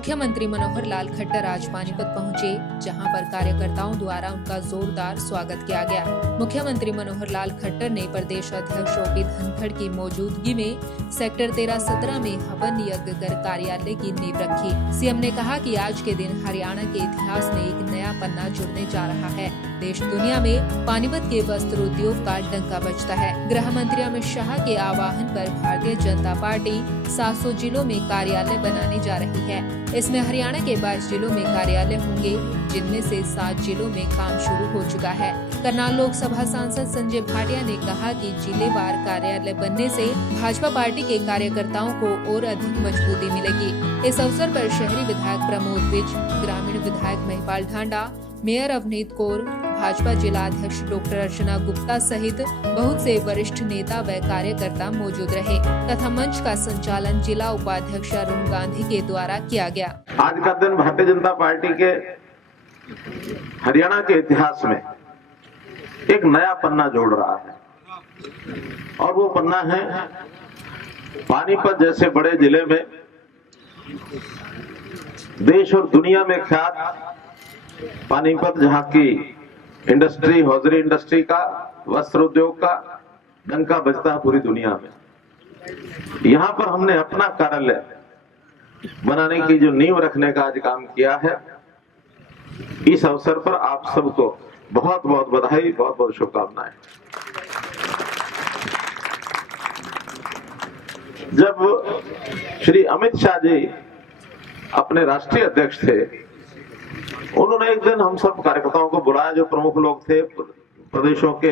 मुख्यमंत्री मनोहर लाल खट्टर आज पानीपत पहुंचे, जहां पर कार्यकर्ताओं द्वारा उनका जोरदार स्वागत किया गया। मुख्यमंत्री मनोहर लाल खट्टर ने प्रदेश अध्यक्ष ओपी धनखड़ की मौजूदगी में सेक्टर 13-17 में हवन यज्ञ कर कार्यालय की नींव रखी। सीएम ने कहा कि आज के दिन हरियाणा के इतिहास में एक नया पन्ना जुड़ने जा रहा है। देश दुनिया में पानीपत के वस्त्र उद्योग का डंका बजता है। गृह मंत्री अमित शाह के आह्वान पर भारतीय जनता पार्टी 700 जिलों में कार्यालय बनाने जा रही है। इसमें हरियाणा के 22 जिलों में कार्यालय होंगे, जिनमें से 7 जिलों में काम शुरू हो चुका है। करनाल लोकसभा सांसद संजय भाटिया ने कहा कि जिलेवार कार्यालय बनने से भाजपा पार्टी के कार्यकर्ताओं को और अधिक मजबूती मिलेगी। इस अवसर पर शहरी विधायक प्रमोद विज, ग्रामीण विधायक महिपाल ढांडा, मेयर अवनीत कौर, भाजपा जिला अध्यक्ष डॉक्टर अर्चना गुप्ता सहित बहुत से वरिष्ठ नेता व कार्यकर्ता मौजूद रहे तथा मंच का संचालन जिला उपाध्यक्ष अरुण गांधी के द्वारा किया गया। आज का दिन भारतीय जनता पार्टी के हरियाणा के इतिहास में एक नया पन्ना जोड़ रहा है और वो पन्ना है पानीपत जैसे बड़े जिले में देश और दुनिया में ख्यात पानीपत, जहाँ की इंडस्ट्री, हौजरी इंडस्ट्री का, वस्त्र उद्योग का डंका बजता है पूरी दुनिया में। यहाँ पर हमने अपना कार्यालय बनाने की जो नींव रखने का आज काम किया है, इस अवसर पर आप सबको बहुत बहुत बधाई, बहुत बहुत शुभकामनाएं। जब श्री अमित शाह जी अपने राष्ट्रीय अध्यक्ष थे, उन्होंने एक दिन हम सब कार्यकर्ताओं को बुलाया, जो प्रमुख लोग थे, प्रदेशों के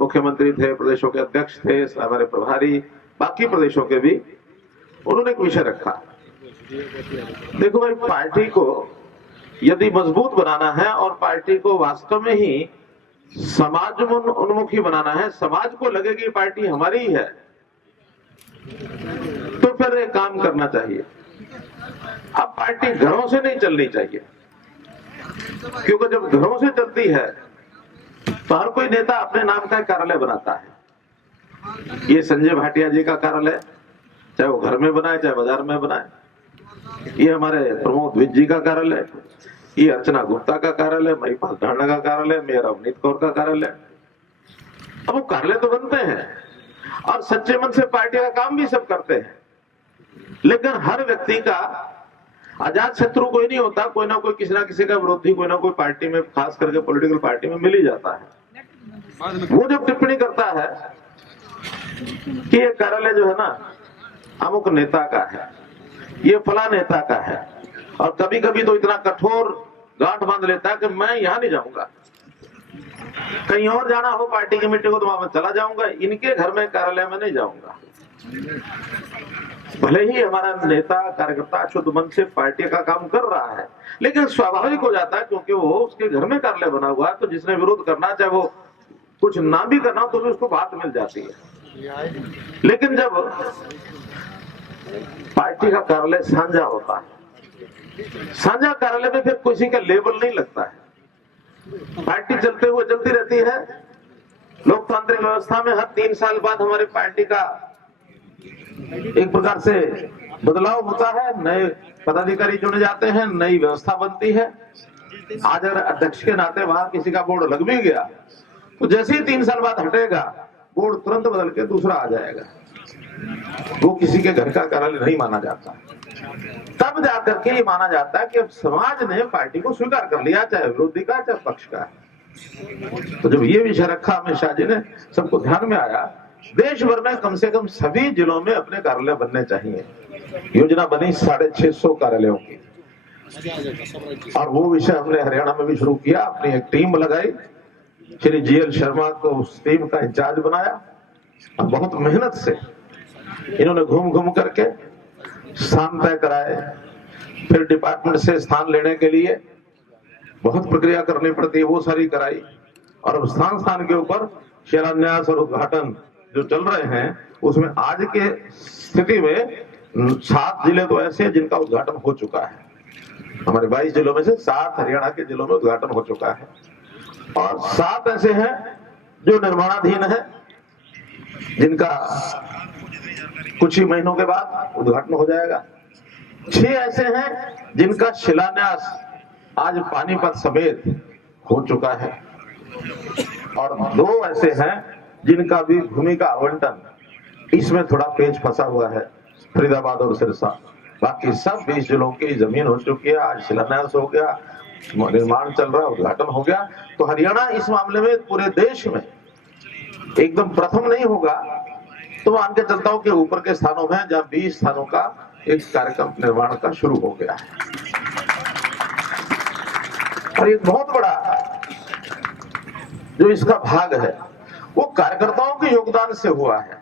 मुख्यमंत्री थे, प्रदेशों के अध्यक्ष थे, हमारे प्रभारी, बाकी प्रदेशों के भी। उन्होंने एक विषय रखा, देखो भाई, पार्टी को यदि मजबूत बनाना है और पार्टी को वास्तव में ही समाज उन्मुखी बनाना है, समाज को लगे कि पार्टी हमारी ही है, तो फिर एक काम करना चाहिए। अब पार्टी घरों से नहीं चलनी चाहिए, क्योंकि जब घरों से चलती है तो हर कोई नेता अपने नाम का कार्यालय बनाता है। ये संजय भाटिया जी का कार्यालय, चाहे वो घर में बनाए चाहे बाजार में बनाए, ये हमारे प्रमोद विज जी का कार्यालय, ये अर्चना गुप्ता का कार्यालय, महिपाल ढांडा का कार्यालय, मेयर अवनीत कौर का कार्यालय। अब वो कार्यालय तो बनते हैं और सच्चे मन से पार्टी का काम भी सब करते हैं, लेकिन हर व्यक्ति का आजाद शत्रु कोई नहीं होता, कोई ना कोई किसी ना किसी का विरोधी कोई ना कोई पार्टी में, खास करके पॉलिटिकल पार्टी में मिल ही जाता है। वो जब टिप्पणी करता है कि ये कार्यालय जो है ना अमुक नेता का है, ये फला नेता का है, और कभी कभी तो इतना कठोर गांठ बांध लेता है कि मैं यहां नहीं जाऊंगा, कहीं और जाना हो पार्टी की मीटिंग को तो वहां मैं चला जाऊंगा, इनके घर में कार्यालय में नहीं जाऊंगा। भले ही हमारा नेता कार्यकर्ता शुद्ध मन से पार्टी का काम कर रहा है, लेकिन स्वाभाविक हो जाता है क्योंकि वो उसके घर में कार्यालय बना हुआ है, तो जिसने विरोध करना, चाहे वो कुछ ना भी करना हो, तो भी उसको बात मिल जाती है। लेकिन जब पार्टी का कार्यालय साझा होता है, साझा कार्यालय में फिर किसी का लेबल नहीं लगता है, पार्टी चलते हुए चलती रहती है। लोकतांत्रिक व्यवस्था में हर 3 साल बाद हमारी पार्टी का एक प्रकार से बदलाव होता है, नए पदाधिकारी चुने जाते हैं, नई व्यवस्था बनती है। आज अगर अध्यक्ष के नाते वहां किसी का बोर्ड लग भी गया, तो जैसे ही 3 साल बाद हटेगा, बोर्ड तुरंत बदल के दूसरा आ जाएगा। वो किसी के घर का कार्यालय नहीं माना जाता। तब जाकर के ये माना जाता है कि अब समाज ने पार्टी को स्वीकार कर लिया, चाहे विरोधी का चाहे पक्ष का। तो जब ये विषय रखा अमित शाह जी ने, सबको ध्यान में आया, देश भर में कम से कम सभी जिलों में अपने कार्यालय बनने चाहिए। योजना बनी 650 कार्यालयों की, और वो विषय हमने हरियाणा में भी शुरू किया। अपनी एक टीम लगाई, श्री जीएल शर्मा को उस टीम का इंचार्ज बनाया, और बहुत मेहनत से इन्होंने घूम घूम करके स्थान तय कराए। फिर डिपार्टमेंट से स्थान लेने के लिए बहुत प्रक्रिया करनी पड़ती है, वो सारी कराई, और अब स्थान स्थान के ऊपर शिलान्यास और उद्घाटन जो चल रहे हैं, उसमें आज के स्थिति में 7 जिले तो ऐसे हैं जिनका उद्घाटन हो चुका है। हमारे 22 जिलों में से 7 हरियाणा के जिलों में उद्घाटन हो चुका है, और 7 ऐसे हैं जो निर्माणाधीन है, जिनका कुछ ही महीनों के बाद उद्घाटन हो जाएगा। 6 ऐसे हैं जिनका शिलान्यास आज पानीपत समेत हो चुका है और 2 ऐसे हैं जिनका भी भूमि का आवंटन इसमें थोड़ा पेच फंसा हुआ है, फरीदाबाद और सिरसा। बाकी सब 20 जिलों की जमीन हो चुकी है, आज शिलान्यास हो गया, निर्माण चल रहा है, उद्घाटन हो गया। तो हरियाणा इस मामले में पूरे देश में एकदम प्रथम नहीं होगा, तो मान के चलता हूं कि ऊपर के स्थानों में जहां 20 स्थानों का एक कार्यक्रम निर्माण का शुरू हो गया है। और एक बहुत बड़ा जो इसका भाग है वो कार्यकर्ताओं के योगदान से हुआ है।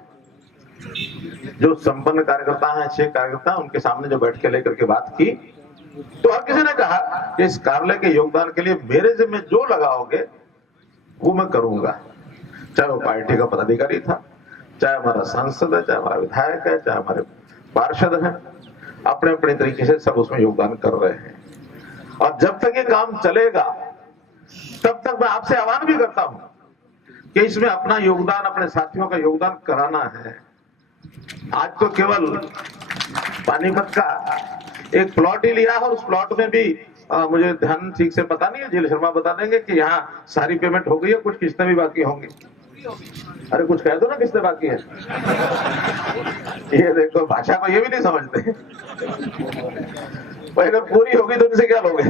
जो संपन्न कार्यकर्ता हैं, 6 कार्यकर्ता, उनके सामने जो बैठ के लेकर के बात की, तो हर किसी ने कहा कि इस कार्यालय के योगदान के लिए मेरे जिम्मे जो लगाओगे वो मैं करूंगा, चाहे वो पार्टी का पदाधिकारी था, चाहे हमारा सांसद है, चाहे हमारा विधायक है, चाहे हमारे पार्षद हैं, अपने अपने तरीके से सब उसमें योगदान कर रहे हैं। और जब तक ये काम चलेगा तब तक मैं आपसे आह्वान भी करता हूं कि इसमें अपना योगदान, अपने साथियों का योगदान कराना है। आज तो केवल पानीपत का एक प्लॉट ही लिया है और उस प्लॉट में भी मुझे ध्यान ठीक से पता नहीं है, झील शर्मा बता देंगे कि यहाँ सारी पेमेंट हो गई है, कुछ किस्तें भी बाकी होंगी। अरे कुछ कह दो ना किस्तें बाकी है। ये देखो, भाषा को ये भी नहीं समझते। भाई अगर पूरी होगी तो इनसे क्या लोगे।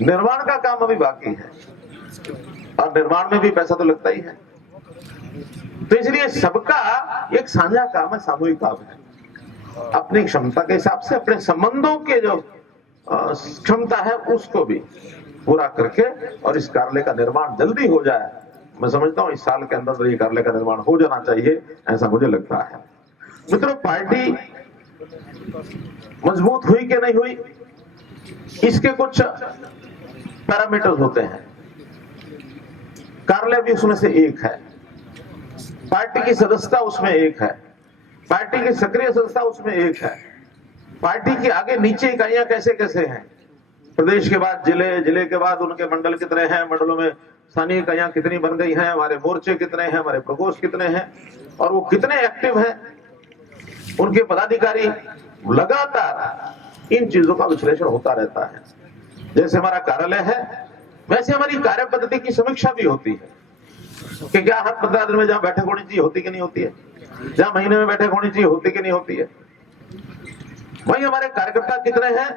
निर्माण का काम अभी बाकी है और निर्माण में भी पैसा तो लगता ही है, तो इसलिए सबका एक साझा काम है, सामूहिक काम है। अपनी क्षमता के हिसाब से, अपने संबंधों के जो क्षमता है उसको भी पूरा करके और इस कार्यालय का निर्माण जल्दी हो जाए। मैं समझता हूं इस साल के अंदर ये कार्यालय का निर्माण हो जाना चाहिए, ऐसा मुझे लगता है। मित्रों, पार्टी मजबूत हुई कि नहीं हुई, इसके कुछ पैरामीटर्स होते हैं। कार्यालय भी उसमें से एक है, पार्टी की सदस्यता उसमें एक है, पार्टी की सक्रिय सदस्यता उसमें एक है, पार्टी की आगे नीचे इकाइयां कैसे कैसे हैं, प्रदेश के बाद जिले, जिले के बाद उनके मंडल कितने हैं, मंडलों में स्थानीय इकाइयां कितनी बन गई हैं, हमारे मोर्चे कितने हैं, हमारे प्रकोष्ठ कितने हैं और वो कितने एक्टिव हैं, उनके पदाधिकारी, लगातार इन चीजों का विश्लेषण होता रहता है। जैसे हमारा कार्यालय है वैसे हमारी कार्य पद्धति की समीक्षा भी होती है कि क्या हर 15 दिन में जहां बैठक होनी चाहिए होती कि नहीं होती है, जहां महीने में बैठक होनी चाहिए होती कि नहीं होती है। वहीं हमारे कार्यकर्ता कितने हैं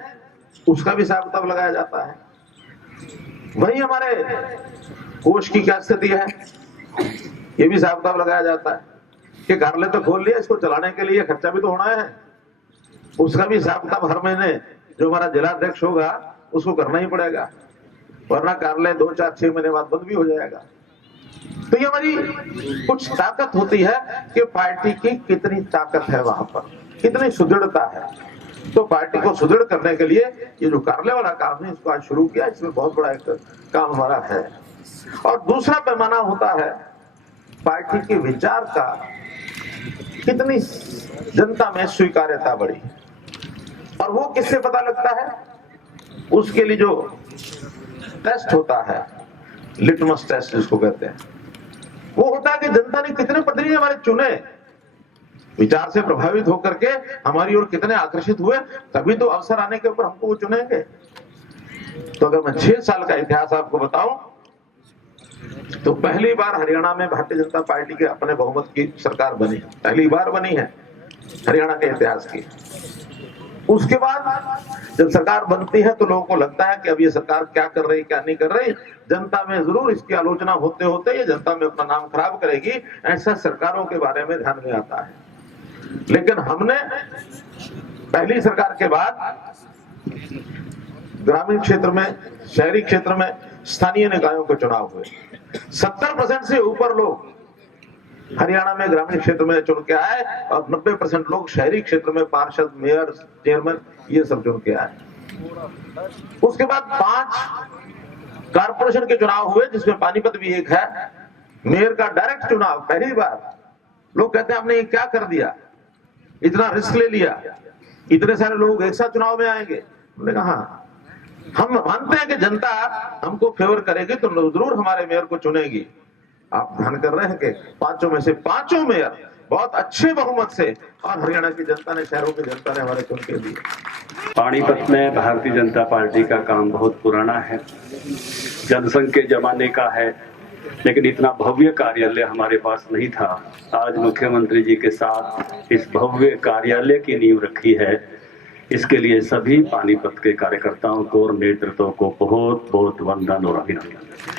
उसका भी हिसाब किताब लगाया जाता है। वहीं हमारे कोष की क्या स्थिति है ये भी हिसाब किताब लगाया जाता है कि कार्यालय तो खोल लिया, इसको चलाने के लिए खर्चा भी तो होना है, उसका भी हिसाब किताब हर महीने जो हमारा जिलाध्यक्ष होगा उसको करना ही पड़ेगा, वरना कार्यालय 2, 4, 6 महीने बाद बंद भी हो जाएगा। तो ये हमारी कुछ ताकत होती है कि पार्टी की कितनी ताकत है, वहां पर कितनी सुदृढ़ता है। तो पार्टी को सुदृढ़ करने के लिए ये जो कार्यालय वाला काम है इसको आज शुरू किया, इसमें बहुत बड़ा एक काम हमारा है। और दूसरा पैमाना होता है पार्टी के विचार का कितनी जनता में स्वीकार्यता बढ़ी, और वो किससे पता लगता है, उसके लिए जो टेस्ट होता है, लिटमस टेस्ट जिसको कहते हैं, वो होता है कि जनता ने कितने प्रतिनिधि हमारे चुने, विचार से प्रभावित होकर के हमारी ओर कितने आकर्षित हुए, तभी तो अवसर आने के ऊपर हमको वो चुनेंगे। तो अगर मैं 6 साल का इतिहास आपको बताऊं तो पहली बार हरियाणा में भारतीय जनता पार्टी के अपने बहुमत की सरकार बनी, पहली बार बनी है हरियाणा के इतिहास की। उसके बाद जब सरकार बनती है तो लोगों को लगता है कि अब ये सरकार क्या कर रही क्या नहीं कर रही, जनता में जरूर इसकी आलोचना होते होते ये जनता में अपना नाम खराब करेगी, ऐसा सरकारों के बारे में ध्यान में आता है। लेकिन हमने पहली सरकार के बाद ग्रामीण क्षेत्र में, शहरी क्षेत्र में स्थानीय निकायों के चुनाव हुए, 70% से ऊपर लोग हरियाणा में ग्रामीण क्षेत्र में चुन के आए और 90% लोग शहरी क्षेत्र में पार्षद, मेयर, चेयरमैन ये सब चुन के आए। उसके बाद 5 कारपोरेशन के चुनाव हुए जिसमें पानीपत भी एक है। मेयर का डायरेक्ट चुनाव पहली बार। लोग कहते हैं आपने ये क्या कर दिया, इतना रिस्क ले लिया, इतने सारे लोग एक साथ चुनाव में आएंगे। हमने कहा हम मानते हैं कि जनता हमको फेवर करेगी तो जरूर हमारे मेयर को चुनेगी। आप ध्यान कर रहे हैं कि 5 में से 5 मेयर बहुत अच्छे बहुमत से, और हरियाणा की जनता ने, शहरों की जनता ने हमारे चुन के दिए। पानीपत में भारतीय जनता पार्टी का काम बहुत पुराना है, जनसंघ के जमाने का है, लेकिन इतना भव्य कार्यालय हमारे पास नहीं था। आज मुख्यमंत्री जी के साथ इस भव्य कार्यालय की नींव रखी है, इसके लिए सभी पानीपत के कार्यकर्ताओं को और नेतृत्व को बहुत बहुत वंदन और अभिनंदन।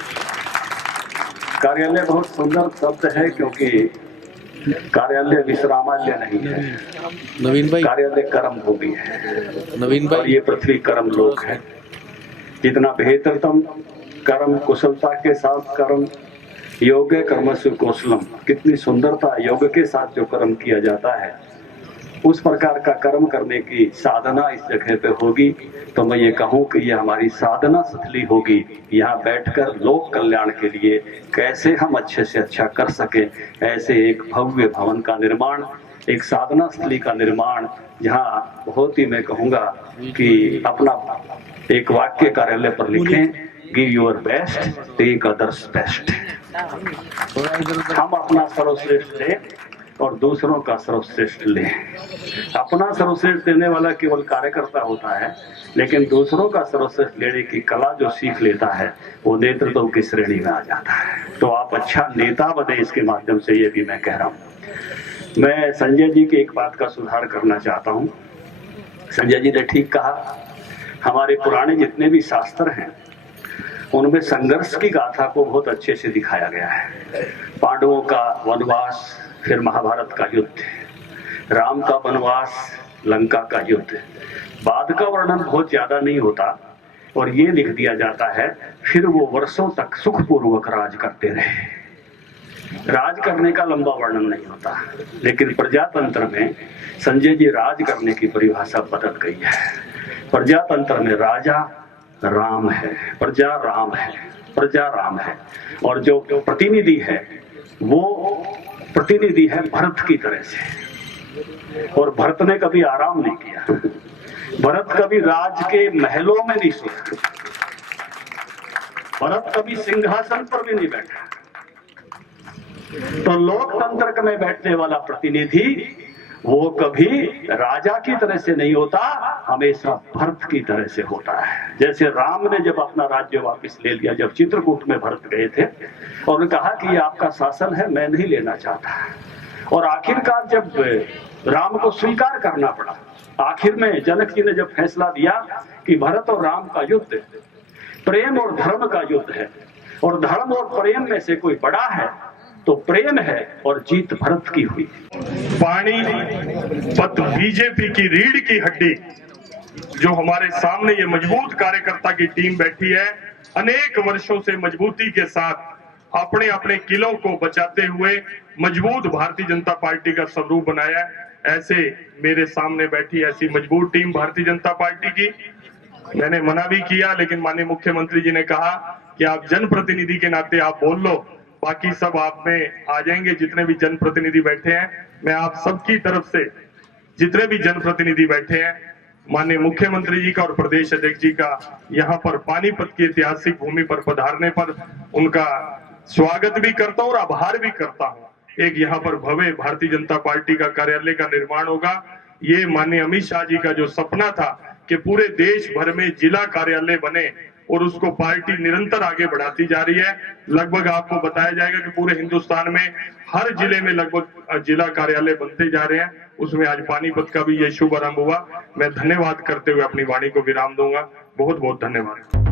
कार्यालय बहुत सुंदर शब्द है, क्योंकि कार्यालय विश्रामालय नहीं है, नवीन भाई, कार्यालय कर्म भूमि है। नवीन और भाई, ये पृथ्वी कर्म लोक है। जितना बेहतरतम कर्म, कुशलता के साथ कर्म, योग कर्मसु कौशलम, कितनी सुंदरता योग के साथ जो कर्म किया जाता है, उस प्रकार का कर्म करने की साधना इस जगह पे होगी। तो मैं ये कहूँ कि ये हमारी साधना स्थली होगी। यहाँ बैठकर लोक कल्याण के लिए कैसे हम अच्छे से अच्छा कर सके, ऐसे एक भव्य भवन का निर्माण, एक साधना स्थली का निर्माण, जहाँ बहुत ही मैं कहूँगा कि अपना एक वाक्य कार्यालय पर लिखें, give your best, take others best. हम अपना सर्वश्रेष्ठ लें और दूसरों का सर्वश्रेष्ठ लें। अपना सर्वश्रेष्ठ देने वाला केवल कार्यकर्ता होता है, लेकिन दूसरों का सर्वश्रेष्ठ लेने की कला जो सीख लेता है, वो नेतृत्व की श्रेणी में आ जाता है। तो आप अच्छा नेता बने, इसके माध्यम से ये भी मैं कह रहा हूँ। मैं संजय जी की एक बात का सुधार करना चाहता हूँ। संजय जी ने ठीक कहा, हमारे पुराने जितने भी शास्त्र हैं उनमें संघर्ष की गाथा को बहुत अच्छे से दिखाया गया है। पांडवों का वनवास, फिर महाभारत का युद्ध, राम का वनवास, लंका का युद्ध। बाद का वर्णन बहुत ज्यादा नहीं होता और ये लिख दिया जाता है, फिर वो वर्षों तक सुखपूर्वक राज करते रहे। राज करने का लंबा वर्णन नहीं होता, लेकिन प्रजातंत्र में संजय जी राज करने की परिभाषा बदल गई है। प्रजातंत्र में राजा राम है, प्रजा राम है, प्रजा राम है, और जो प्रतिनिधि है वो प्रतिनिधि है भरत की तरह से। और भरत ने कभी आराम नहीं किया, भरत कभी राज के महलों में नहीं सोया, भरत कभी सिंहासन पर भी नहीं बैठा। तो लोकतंत्र में बैठने वाला प्रतिनिधि वो कभी राजा की तरह से नहीं होता, हमेशा भरत की तरह से होता है। जैसे राम ने जब अपना राज्य वापस ले लिया, जब चित्रकूट में भरत गए थे और उन्होंने कहा कि ये आपका शासन है, मैं नहीं लेना चाहता, और आखिरकार जब राम को स्वीकार करना पड़ा, आखिर में जनक जी ने जब फैसला दिया कि भरत और राम का युद्ध प्रेम और धर्म का युद्ध है, और धर्म और प्रेम में से कोई बड़ा है तो प्रेम है, और जीत भरत की हुई। पानीपत बीजेपी की रीढ़ की हड्डी जो हमारे सामने ये मजबूत कार्यकर्ता की टीम बैठी है, अनेक वर्षों से मजबूती के साथ अपने अपने किलों को बचाते हुए मजबूत भारतीय जनता पार्टी का स्वरूप बनाया है। ऐसे मेरे सामने बैठी ऐसी मजबूत टीम भारतीय जनता पार्टी की, मैंने मना भी किया, लेकिन माननीय मुख्यमंत्री जी ने कहा कि आप जनप्रतिनिधि के नाते आप बोल लो, बाकी सब आप में आ जाएंगे। जितने भी जनप्रतिनिधि बैठे हैं, मैं आप सबकी तरफ से जितने भी जनप्रतिनिधि बैठे हैं, माननीय मुख्यमंत्री जी का और प्रदेश अध्यक्ष जी का यहाँ पर पानीपत की ऐतिहासिक भूमि पर पधारने पर उनका स्वागत भी करता हूँ और आभार भी करता हूँ। एक यहाँ पर भव्य भारतीय जनता पार्टी का कार्यालय का निर्माण होगा। ये माननीय अमित शाह जी का जो सपना था कि पूरे देश भर में जिला कार्यालय बने, और उसको पार्टी निरंतर आगे बढ़ाती जा रही है। लगभग आपको बताया जाएगा कि पूरे हिंदुस्तान में हर जिले में लगभग जिला कार्यालय बनते जा रहे हैं। उसमें आज पानीपत का भी ये शुभ आरंभ हुआ। मैं धन्यवाद करते हुए अपनी वाणी को विराम दूंगा। बहुत बहुत धन्यवाद।